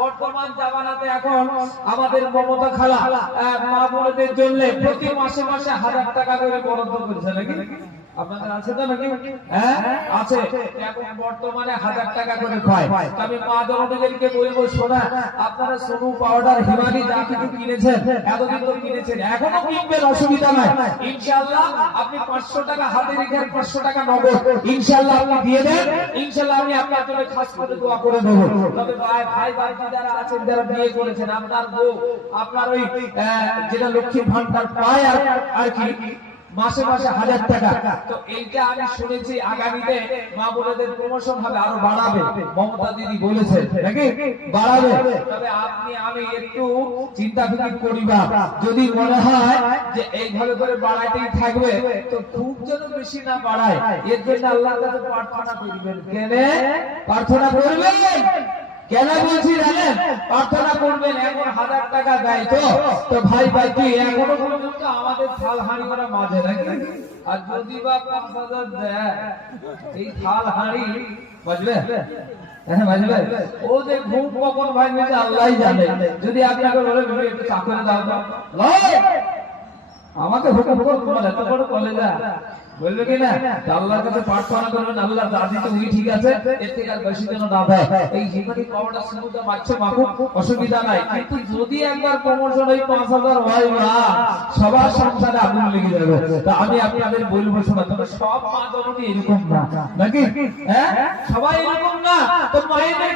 বর্তমান জামানাতে এখন আমাদের মমতা খালা মা বোনদের জন্য প্রতি মাসে মাসে 1000 টাকা করে বরাদ্দ করেছে নাকি? আপনাদের আছে তো নাকি? হ্যাঁ আছে। এখন বর্তমানে 1000 টাকা করে পায়। আমি মা বোনদেরকে বলবো, শোনা, আপনারা সোনু পাউডার হিমালি যা কিছু কিনেছেন, এতদিন তো কিনেছেন, এখনো কিনবেন, অসুবিধা নাই। ইনশাআল্লাহ আপনি 500 টাকা হাতে রেখে 500 টাকা নগদ ইনশাআল্লাহ আপনি দিয়ে দেন। ইনশাআল্লাহ আমি আপনার জন্য খাস করে দোয়া করে দেব। তবে ভাই বাড়ি যারা আছেন, যারা বিয়ে করেছেন, আপনার বউ আপনার ওই যেটা লক্ষ্মী ভান্ডার পায় আর কি মাসে মাসে 1000 টাকা, তো এইটা আমি শুনেছি আগামীতে মা বোনদের প্রমোশন হবে, আরো বাড়াবে, মমতা দিদি বলেছেন নাকি বাড়াবে। তবে আমি একটু চিন্তা ফিকির করিবা, যদি মনে হয় যে এইভাবে করে বাড়াইতেই থাকবে তো খুব যেন বেশি না বাড়ায়, এর জন্য আল্লাহর কাছে প্রার্থনা করবেন। কেন প্রার্থনা করবেন? কেন বলছি জানেন? প্রার্থনা করবেন। এখন 1000 টাকা দেয় তো ভাই কি এখনো পর্যন্ত আমাদের থাল হাঁড়ি করা মাঝে নাকি? আর যদি বা 5000 দেয়, এই থাল হাঁড়ি বুঝবে? ও যে ঘুম কখন ভাঙবে আল্লাহই জানে। যদি আপনাকে বলে একটু চা করে দাও, আমাকে হুকুম করে এত বড় কলেজা বলবে কি না? আল্লাহর কাছে প্রার্থনা করবেন, আল্লাহ দাদি তো উনি ঠিক আছে, এর থেকে আর বেশি যেন না দেয়। এই জীবনে পাওয়াটা শুরুটা মারছে মাখুক, অসুবিধা নাই। কিন্তু যদি একবার প্রমোশন ওই 5000 হয় না, সবার সংসারে আগুন লেগে যাবে। তা আমি আপনাদের বলবো, শোনা, তবে সব মা জননী এরকম না নাকি? হ্যাঁ সবাই এরকম না। তো মায়েদেরকে